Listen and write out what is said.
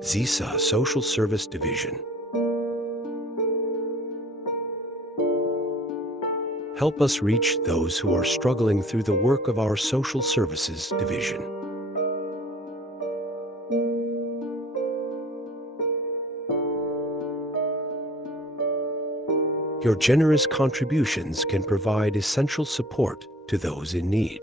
ZISA Social Service Division. Help us reach those who are struggling through the work of our Social Services Division. Your generous contributions can provide essential support to those in need.